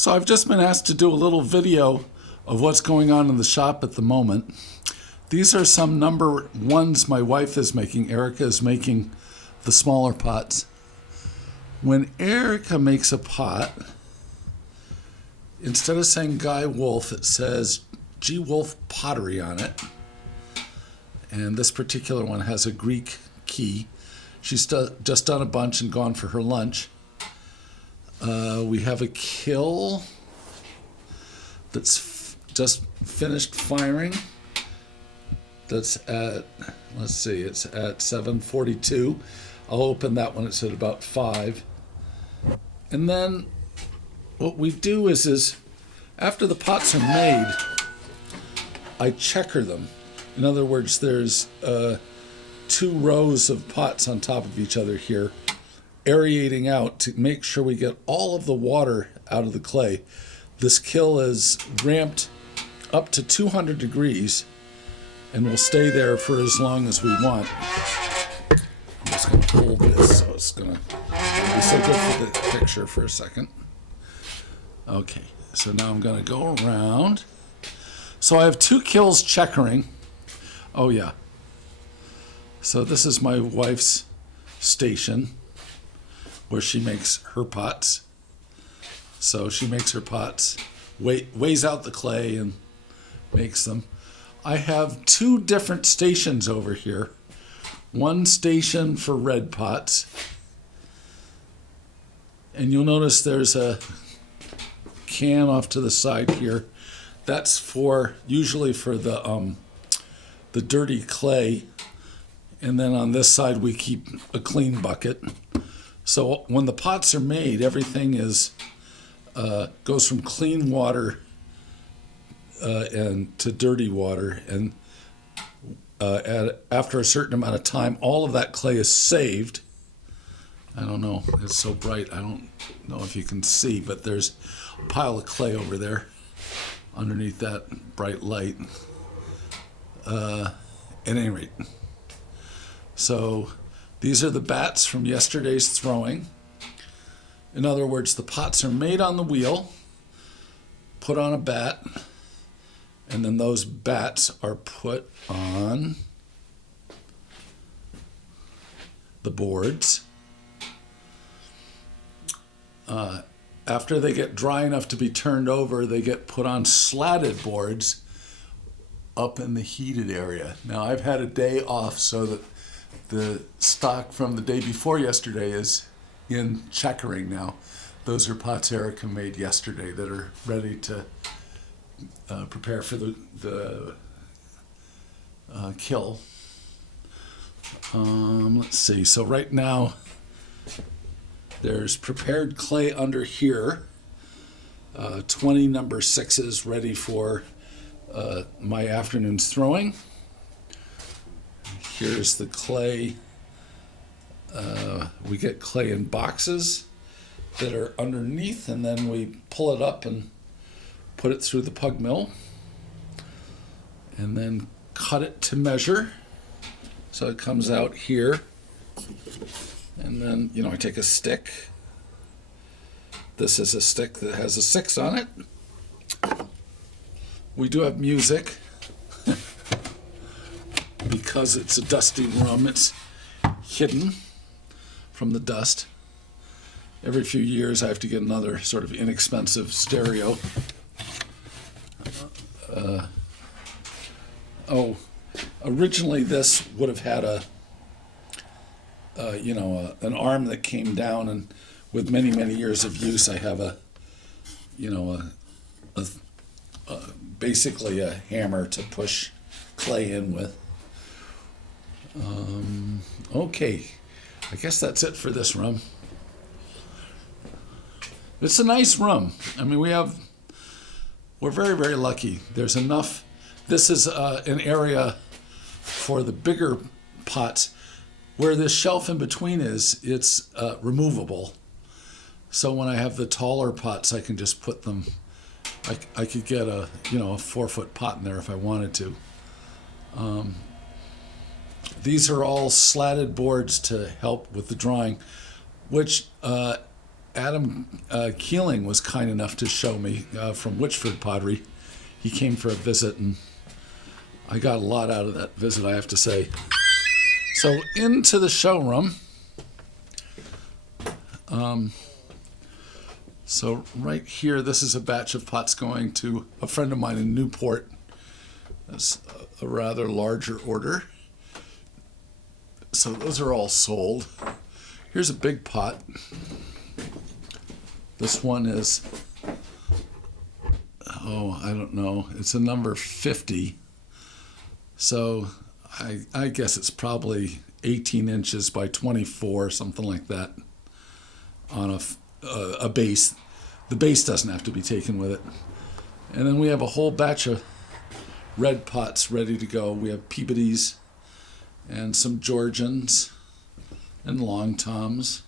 So I've just been asked to do a little video of what's going on in the shop at the moment. These are some number ones my wife is making. Erica is making the smaller pots. When Erica makes a pot, instead of saying Guy Wolff, it says G. Wolff Pottery on it. And this particular one has a Greek key. She's just done a bunch and gone for her lunch. We have a kiln that's just finished firing. That's at, let's see, it's at 7:42. I'll open that one, it's at about 5. And then what we do is after the pots are made, I checker them. In other words, there's 2 rows of pots on top of each other here, aerating out to make sure we get all of the water out of the clay. This kiln is ramped up to 200 degrees and will stay there for as long as we want. I'm just going to hold this so it's going to be so good for the picture for a second. Okay, so now I'm going to go around. So I have 2 kilns checkering. Oh yeah. So this is my wife's station where she makes her pots. So she makes her pots, weighs out the clay and makes them. I have 2 different stations over here. One station for red pots. And you'll notice there's a can off to the side here. That's for usually for the dirty clay. And then on this side we keep a clean bucket. So when the pots are made, everything is goes from clean water and to dirty water, and after a certain amount of time, all of that clay is saved. I don't know, it's so bright, I don't know if you can see, but there's a pile of clay over there underneath that bright light. At any rate, so these are the bats from yesterday's throwing. In other words, the pots are made on the wheel, put on a bat, and then those bats are put on the boards. After they get dry enough to be turned over, they get put on slatted boards up in the heated area. Now, I've had a day off so that the stock from the day before yesterday is in checkering now. Those are pots Erica made yesterday that are ready to prepare for the kiln. Let's see. So right now there's prepared clay under here. 20 number 6s ready for my afternoon's throwing. Here's the clay. We get clay in boxes that are underneath, and then we pull it up and put it through the pug mill and then cut it to measure so it comes out here. And then, I take a stick. This is a stick that has a 6 on it. We do have music. Because it's a dusty room, it's hidden from the dust. Every few years I have to get another sort of inexpensive stereo. Originally this would have had an arm that came down, and with many, many years of use, I have basically a hammer to push clay in with. Okay, I guess that's it for this room. It's a nice room. I mean, we're very, very lucky. There's enough. This is an area for the bigger pots. Where this shelf in between is, it's removable. So when I have the taller pots, I can just put them, I could get a 4-foot pot in there if I wanted to. These are all slatted boards to help with the drying, which Adam Keeling was kind enough to show me from Witchford Pottery. He came for a visit, and I got a lot out of that visit, I have to say. So into the showroom. So right here, this is a batch of pots going to a friend of mine in Newport. That's a rather larger order. So those are all sold. Here's a big pot. This one is, I don't know. It's a number 50. So I guess it's probably 18 inches by 24, something like that, on a base. The base doesn't have to be taken with it. And then we have a whole batch of red pots ready to go. We have Peabody's and some Georgians and Long Toms.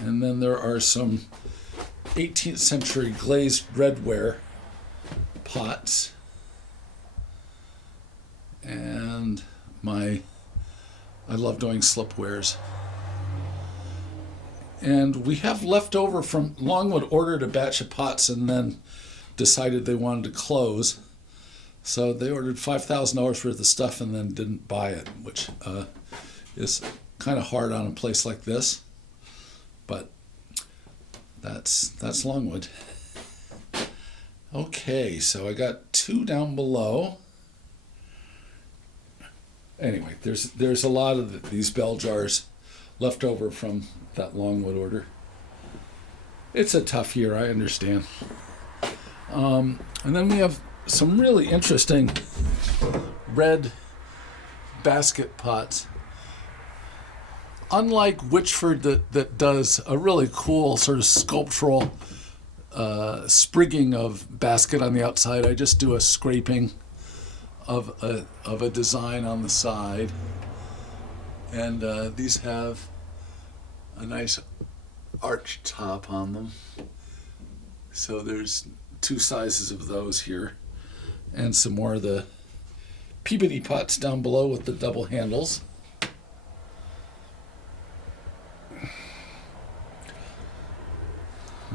And then there are some 18th century glazed redware pots. And I love doing slipwares. And we have left over from Longwood ordered a batch of pots and then decided they wanted to close. So they ordered $5,000 worth of stuff and then didn't buy it, which is kind of hard on a place like this. But that's Longwood. Okay, so I got 2 down below. Anyway, there's a lot of these bell jars left over from that Longwood order. It's a tough year, I understand. And then we have some really interesting red basket pots. Unlike Witchford that does a really cool sort of sculptural sprigging of basket on the outside, I just do a scraping of a design on the side. And these have a nice arch top on them. So there's 2 sizes of those here. And some more of the Peabody pots down below with the double handles.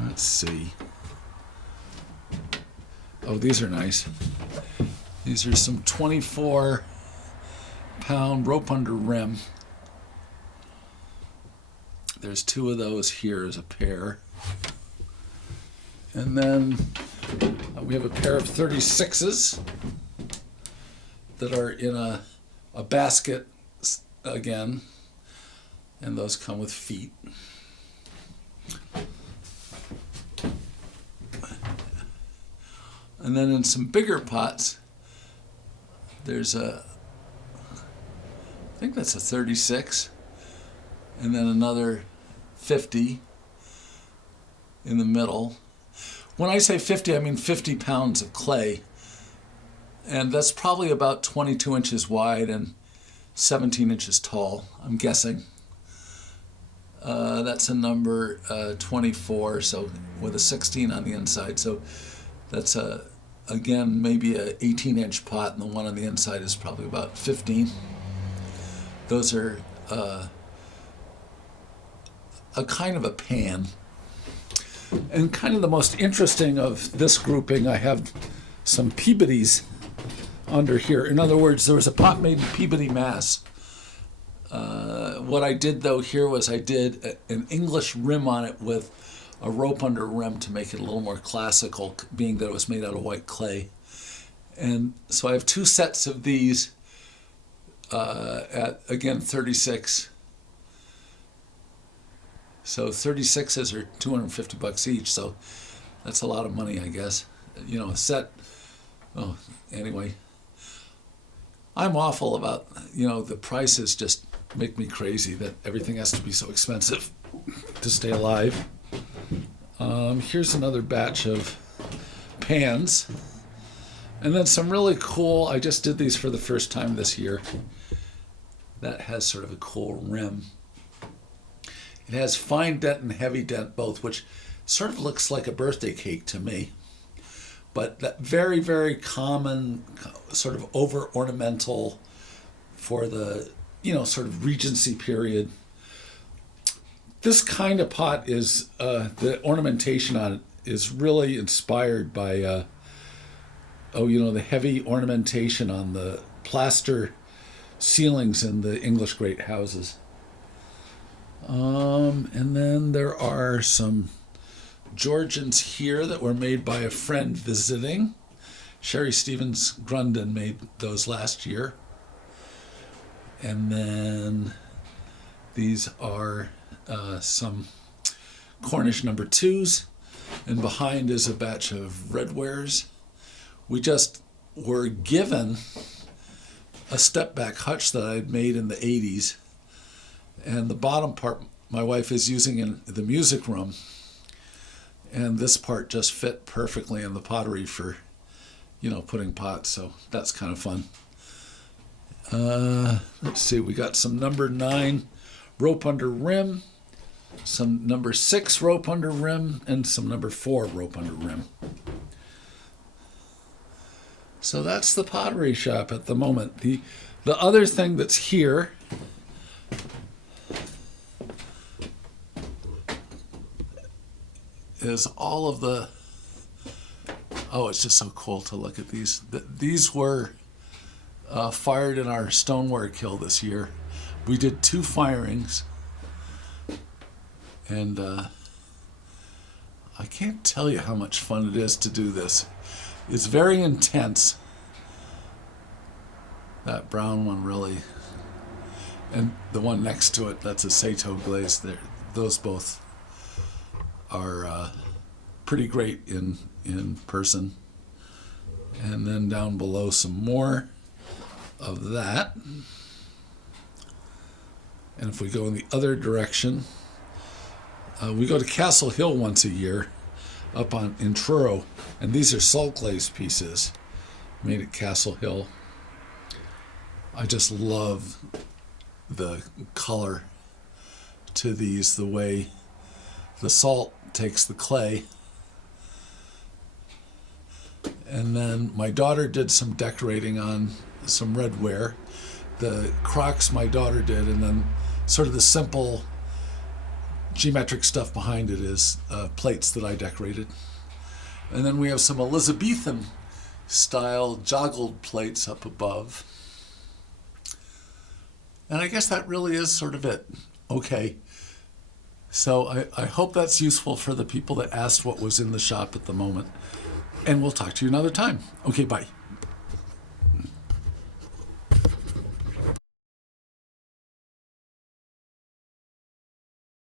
Let's see. Oh, these are nice. These are some 24-pound rope under rim. There's 2 of those here as a pair. And then we have a pair of 36s that are in a basket again. And those come with feet. And then in some bigger pots, there's I think that's a 36, and then another 50 in the middle. When I say 50, I mean 50 pounds of clay. And that's probably about 22 inches wide and 17 inches tall, I'm guessing. That's a number 24, so with a 16 on the inside. So that's again, maybe a 18-inch pot, and the one on the inside is probably about 15. Those are a kind of a pan. And kind of the most interesting of this grouping, I have some Peabody's under here. In other words, there was a pot made in Peabody, Mass. What I did, though, here was I did an English rim on it with a rope under rim to make it a little more classical, being that it was made out of white clay. And so I have 2 sets of these at, again, 36. So 36s are $250 each, so that's a lot of money, I guess. You know, a set. Oh, anyway. I'm awful about, the prices just make me crazy that everything has to be so expensive to stay alive. Here's another batch of pans. And then some really cool, I just did these for the first time this year. That has sort of a cool rim. It has fine dent and heavy dent both, which sort of looks like a birthday cake to me. But that very, very common sort of over-ornamental for the, sort of Regency period This kind of pot is, the ornamentation on it is really inspired by, the heavy ornamentation on the plaster ceilings in the English great houses. And then there are some Georgians here that were made by a friend visiting. Sherry Stevens Grundon made those last year. And then these are some Cornish number 2s. And behind is a batch of red wares. We just were given a step back hutch that I'd made in the 80s. And the bottom part my wife is using in the music room. And this part just fit perfectly in the pottery for, putting pots. So that's kind of fun. Let's see, we got some number 9 rope under rim, some number 6 rope under rim, and some number 4 rope under rim. So that's the pottery shop at the moment. The other thing that's here is all of the, it's just so cool to look at these. These were fired in our stoneware kiln this year. We did 2 firings, and I can't tell you how much fun it is to do this. It's very intense. That brown one really, and the one next to it, that's a Sato glaze. Those both are pretty great in person. And then down below some more of that. And if we go in the other direction, we go to Castle Hill once a year up in Truro, and these are salt glaze pieces made at Castle Hill. I just love the color to these, the way the salt takes the clay. And then my daughter did some decorating on some redware. The crocks my daughter did, and then sort of the simple geometric stuff behind it is plates that I decorated. And then we have some Elizabethan style joggled plates up above. And I guess that really is sort of it. Okay. So I hope that's useful for the people that asked what was in the shop at the moment. And we'll talk to you another time. Okay, bye.